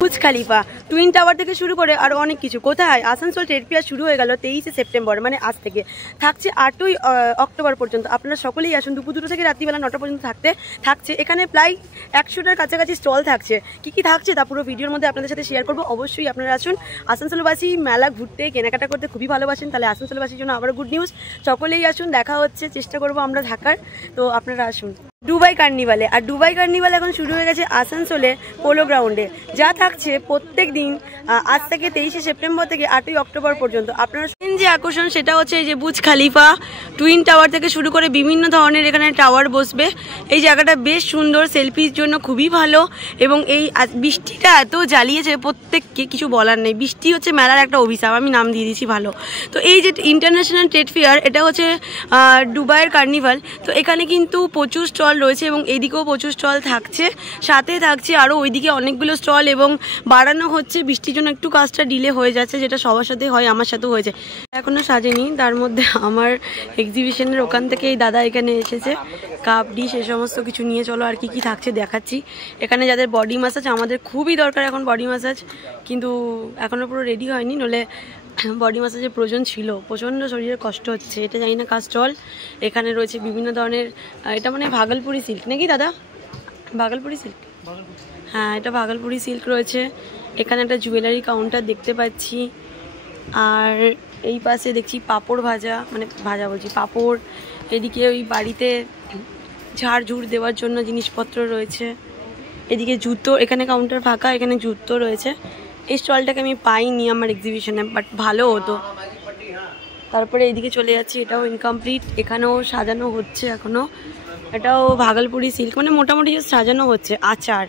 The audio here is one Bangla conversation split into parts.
বুর্জ খালিফা, টুইন টাওয়ার থেকে শুরু করে আরও অনেক কিছু। কোথায়? আসানসোল ট্রেড ফেয়ার শুরু হয়ে গেল 23শে সেপ্টেম্বর, মানে আজ থেকে, থাকছে 8ই অক্টোবর পর্যন্ত। আপনারা সকলেই আসুন, দুপুর 2টো থেকে রাত্রিবেলা 9টা পর্যন্ত থাকছে। এখানে প্রায় 100টার কাছাকাছি স্টল থাকছে। কি থাকছে তা পুরো ভিডিওর মধ্যে আপনাদের সাথে শেয়ার করবো। অবশ্যই আপনারা আসুন। আসানসোলবাসী মেলা ঘুরতে, কেনাকাটা করতে খুবই ভালোবাসেন, তাহলে আসানসোলবাসীর জন্য আবার গুড নিউজ। সকলেই আসুন, দেখা হচ্ছে, চেষ্টা করবো আমরা থাকার। তো আপনারা আসুন দুবাই কার্নিভালে। আর দুবাই কার্নিভাল এখন শুরু হয়ে গেছে আসানসোলে পোলো গ্রাউন্ডে, যা থাকছে প্রত্যেক দিন আজ থেকে 23শে সেপ্টেম্বর থেকে 8ই অক্টোবর পর্যন্ত। আপনারা যে আকর্ষণ সেটা হচ্ছে এই যে বুর্জ খালিফা, টুইন টাওয়ার থেকে শুরু করে বিভিন্ন ধরনের এখানে টাওয়ার বসবে। এই জায়গাটা বেশ সুন্দর, সেলফির জন্য খুবই ভালো। এবং এই বৃষ্টিটা এত জ্বালিয়েছে প্রত্যেককে, কিছু বলার নেই। বৃষ্টি হচ্ছে মেলার একটা অভিশাপ, আমি নাম দিয়ে দিয়েছি ভালো। তো এই যে ইন্টারন্যাশনাল ট্রেড ফেয়ার, এটা হচ্ছে দুবাইয়ের কার্নিভাল। তো এখানে কিন্তু প্রচুর স্টল রয়েছে এবং এইদিকেও প্রচুর স্টল থাকছে, সাথে থাকছে আরও ওইদিকে অনেকগুলো স্টল। এবং বাড়ানো হচ্ছে, বৃষ্টির জন্য একটু কাজটা ডিলে হয়ে যাচ্ছে, যেটা সবার সাথে হয়, আমার সাথেও হয়েছে। এখনও সাজেনি, তার মধ্যে আমার এক্সিবিশনের ওখান থেকে এই দাদা এখানে এসেছে কাপ ডিশ এ সমস্ত কিছু নিয়ে। চলো আর কি থাকছে দেখাচ্ছি। এখানে যাদের বডি ম্যাসাজ, আমাদের খুবই দরকার এখন বডি ম্যাসাজ, কিন্তু এখনও পুরো রেডি হয়নি, নলে বডি ম্যাসাজের প্রয়োজন ছিল। প্রচণ্ড শরীরে কষ্ট হচ্ছে। এটা জানি না কাজ স্টল। এখানে রয়েছে বিভিন্ন ধরনের, এটা মানে ভাগলপুরি সিল্ক নাকি দাদা? ভাগলপুরি সিল্ক, হ্যাঁ এটা ভাগলপুরি সিল্ক রয়েছে। এখানে একটা জুয়েলারি কাউন্টার দেখতে পাচ্ছি। আর এই পাশে দেখছি পাঁপড় ভাজা, মানে ভাজা বলছি পাঁপড়। এদিকে ওই বাড়িতে ঝাড়ঝুড় দেওয়ার জন্য জিনিসপত্র রয়েছে। এদিকে জুতো, এখানে কাউন্টার ফাঁকা, এখানে জুতো রয়েছে। এই স্টলটাকে আমি পাইনি আমার এক্সিবিশনে, বাট ভালো হতো। তারপরে এইদিকে চলে যাচ্ছি, এটাও ইনকমপ্লিট, এখানেও সাজানো হচ্ছে এখনও। এটাও ভাগলপুরি সিল্ক, মানে মোটামুটি সাজানো হচ্ছে। আচার,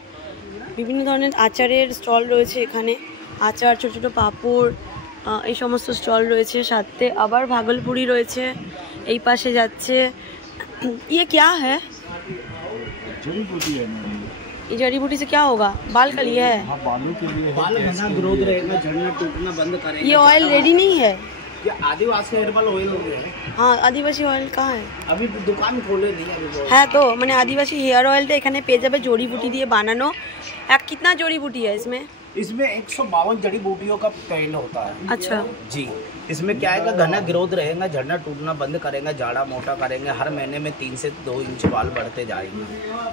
বিভিন্ন ধরনের আচারের স্টল রয়েছে এখানে। আচার, ছোটো ছোটো পাঁপড়, এই সমস্ত স্টল রয়েছে। সাথে আবার ভাগলপুরি রয়েছে। এই পাশে যাচ্ছে, ये क्या है? ये जड़ी बूटी से क्या होगा? बाल का लिए है? बालों के लिए, बाल घना ग्रोथ रहेगा, झड़ना टूटना बंद करेगा। ये ऑयल रेडी नहीं है? ये आदिवासी हर्बल ऑयल हो गया है। हाँ, आदिवासी ऑयल कहाँ है? अभी दुकान खोले दिया है तो, मैंने आदिवासी हेयर ऑयल तो एखाने पेज जाबे जड़ी बूटी दिए बनानो। कितना जड़ी बूटी है इसमें? इसमें 152 जड़ी बूटियों का तेल होता है। अच्छा जी, इसमें क्या है, घना ग्रोथ रहेगा, झड़ना टूटना बंद करेगा, जाड़ा मोटा करेंगे। हर महीने में 3 से 2 इंच बाल बढ़ते जाएंगे।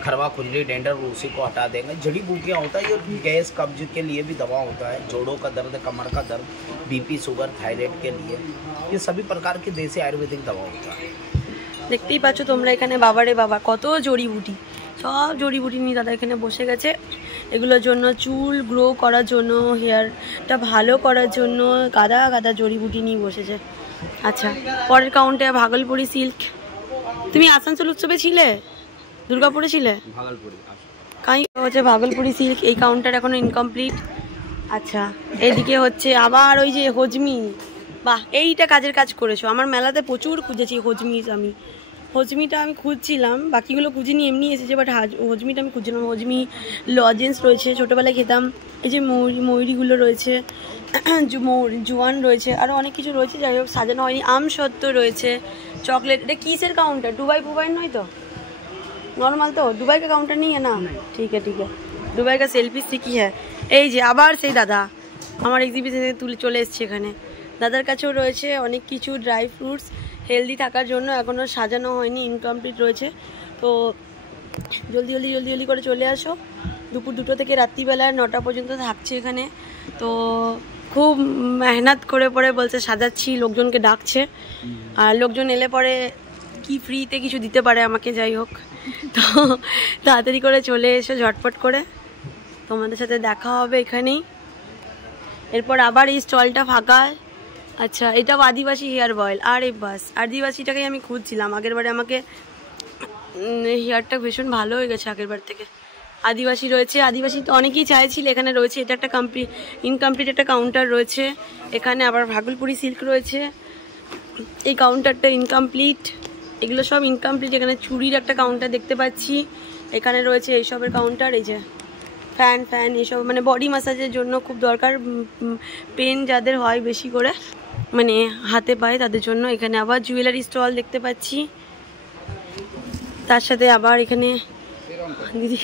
खरवा खुजली डेंडर रूसी को हटा देंगे। जड़ी बूटियाँ होता है, ये गैस कब्ज के लिए भी दवा होता है। जोड़ों का दर्द, कमर का दर्द, बीपी, शुगर, थायराइड के लिए ये सभी प्रकार की देसी आयुर्वेदिक दवा होता है। দেখতেই পাচ্ছ তোমরা এখানে, বাবারে বাবা কত জড়িবুটি, সব জড়িবুটি নিয়ে দাদা এখানে বসে গেছে। এগুলোর জন্য, চুল গ্রো করার জন্য, হেয়ারটা ভালো করার জন্য গাদা গাদা জড়িবুটি নিয়ে বসেছে। আচ্ছা, পরের কাউন্টে ভাগলপুরি সিল্ক। তুমি আসানসোল উৎসবে ছিলে? দুর্গাপুরে ছিলে? কাই হচ্ছে ভাগলপুরি সিল্ক। এই কাউন্টার এখনো ইনকমপ্লিট। আচ্ছা, এদিকে হচ্ছে আবার ওই যে হজমি। বাহ, এইটা কাজের কাজ করেছো। আমার মেলাতে প্রচুর খুঁজেছি হজমি। হজমিটা আমি খুঁজছিলাম, বাকিগুলো খুঁজিনি, এমনি এসেছে, বাট হজমিটা আমি খুঁজছিলাম। হজমি লজেন্স রয়েছে, ছোটোবেলায় খেতাম। এই যে ময়ূরীগুলো রয়েছে, জোয়ান রয়েছে, আরও অনেক কিছু রয়েছে। যাই হোক, সাজানো হয়নি। আমসত্ত্ব রয়েছে, চকলেট। এটা কিসের কাউন্টার? দুবাই ফুবাই নয় তো? নর্মাল তো? দুবাই কা কাউন্টার নেই না? ঠিক আছে ঠিক আছে। দুবাই কা সেলফি সিকি হ্যাঁ। এই যে আবার সেই দাদা আমার এক্সিবিশনে তুলে চলে এসছে এখানে। দাদার কাছেও রয়েছে অনেক কিছু, ড্রাই ফ্রুটস, হেলদি থাকার জন্য। এখনও সাজানো হয়নি, ইনকমপ্লিট রয়েছে। তো জলদি জলদি জলদি জলদি করে চলে আসো। দুপুর 2টো থেকে রাত্রিবেলা 9টা পর্যন্ত থাকছে এখানে। তো খুব মেহনত করে পরে বলছে সাজাচ্ছি, লোকজনকে ডাকছে। আর লোকজন এলে পরে কি ফ্রিতে কিছু দিতে পারে আমাকে, যাই হোক। তো তাড়াতাড়ি করে চলে এসো, ঝটপট করে। তোমাদের সাথে দেখা হবে এখানেই। এরপর আবার এই স্টলটা ফাঁকা। আচ্ছা, এটাও আদিবাসী হেয়ার অয়েল। আরে বাস, আদিবাসীটাকেই আমি খুঁজছিলাম। আগের বারে আমাকে হেয়ারটা ভীষণ ভালো হয়ে গেছে আগের বার থেকে। আদিবাসী রয়েছে, আদিবাসী তো অনেকেই চাইছিল। এখানে রয়েছে, এটা একটা ইনকমপ্লিট একটা কাউন্টার রয়েছে। এখানে আবার ভাগলপুরি সিল্ক রয়েছে। এই কাউন্টারটা ইনকমপ্লিট, এগুলো সব ইনকমপ্লিট। এখানে চুড়ির একটা কাউন্টার দেখতে পাচ্ছি। এখানে রয়েছে এইসবের কাউন্টার। এই যে ফ্যান এসব, মানে বডি ম্যাসাজের জন্য খুব দরকার। পেন যাদের হয় বেশি করে, মানে হাতে পায়, তাদের জন্য। এখানে আবার জুয়েলারি স্টল দেখতে পাচ্ছি। তার সাথে আবার এখানে দিদি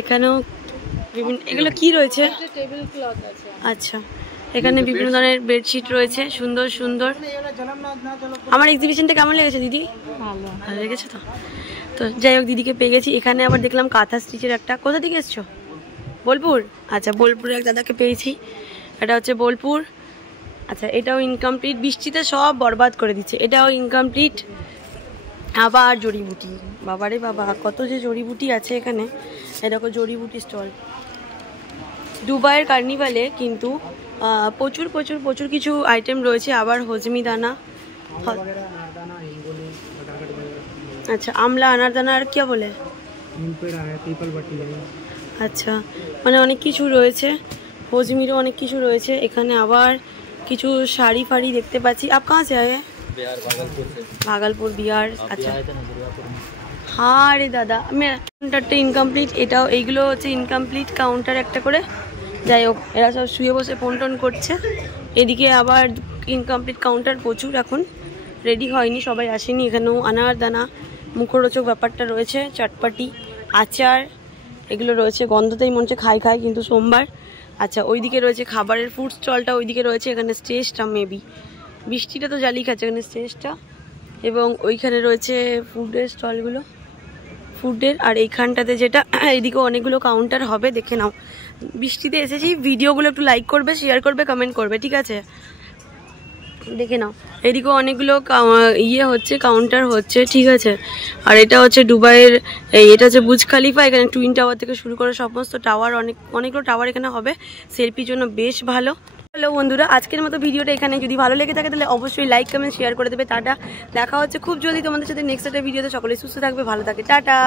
এখানেও বিভিন্ন, এগুলো কি রয়েছে? টেবিল ক্লথ আছে। আচ্ছা, এখানে বিভিন্ন ধরনের বেডশিট রয়েছে, সুন্দর সুন্দর। আমার এক্সিবিশনটা কেমন লেগেছে দিদি? ভালো। ভালো লেগেছে তো? তো যাই হোক, দিদিকে পেয়ে গেছি। এখানে আবার দেখলাম কাঁথা স্টিচের একটা, কোথা থেকে এসছো? বোলপুর। আচ্ছা, বোলপুরে এক দাদাকে পেয়েছি, এটা হচ্ছে বোলপুর। আচ্ছা, এটাও ইনকমপ্লিট, বৃষ্টিতে সব বরবাদ করে দিচ্ছে। এটাও ইনকমপ্লিট। আবার জড়িবুটি, বাবারে বাবা কত যে জড়িবুটি আছে এখানে। এরকম জড়িবুটি স্টল। দুবাইয়ের কার্নিভালে কিন্তু প্রচুর প্রচুর প্রচুর কিছু আইটেম রয়েছে। আবার হজমি দানা, আচ্ছা আমলা আনারদানা, আর কি বলে, আচ্ছা মানে অনেক কিছু রয়েছে। হজমিরও অনেক কিছু রয়েছে এখানে। আবার কিছু শাড়ি ফাড়ি দেখতে পাচ্ছি। আপ কাহা সে আয়ে? ভাগলপুর, বিহার। আচ্ছা হ্যাঁ রে দাদা, কাউন্টারটা ইনকমপ্লিট। এটাও, এইগুলো হচ্ছে ইনকমপ্লিট কাউন্টার একটা করে। যাই হোক, এরা সব শুয়ে বসে ফোন টোন করছে। এদিকে আবার ইনকমপ্লিট কাউন্টার প্রচুর, এখন রেডি হয়নি, সবাই আসেনি। এখানেও আনারদানা, মুখরোচক ব্যাপারটা রয়েছে, চটপাটি, আচার, এগুলো রয়েছে। গন্ধতেই মনে হচ্ছে খাই খাই, কিন্তু সোমবার। আচ্ছা, ওইদিকে রয়েছে খাবারের ফুড স্টলটা, ওইদিকে রয়েছে এখানে স্টেজটা, মেবি বৃষ্টিটা তো জ্বালিয়ে খাচ্ছে এখানে স্টেজটা। এবং ওইখানে রয়েছে ফুডের স্টলগুলো, ফুডের। আর এইখানটাতে যেটা, এইদিকে অনেকগুলো কাউন্টার হবে, দেখে নাও। বৃষ্টিতে এসেছি, ভিডিওগুলো একটু লাইক করবে, শেয়ার করবে, কমেন্ট করবে, ঠিক আছে? দেখে নাও, এদিকেও অনেকগুলো ইয়ে হচ্ছে, কাউন্টার হচ্ছে, ঠিক আছে? আর এটা হচ্ছে দুবাইয়ের, এটা হচ্ছে বুর্জ খলিফা। এখানে টুইন টাওয়ার থেকে শুরু করে সমস্ত টাওয়ার, অনেকগুলো টাওয়ার এখানে হবে, সেলফির জন্য বেশ ভালো। হ্যালো বন্ধুরা, আজকের মতো ভিডিওটা এখানে। যদি ভালো লেগে থাকে তাহলে অবশ্যই লাইক কমেন্ট শেয়ার করে দেবে। টাটা, দেখা হচ্ছে খুব জলদি তোমাদের সাথে নেক্সট একটা ভিডিওতে। সকলেই সুস্থ থাকবে, ভালো থাকে, টাটা।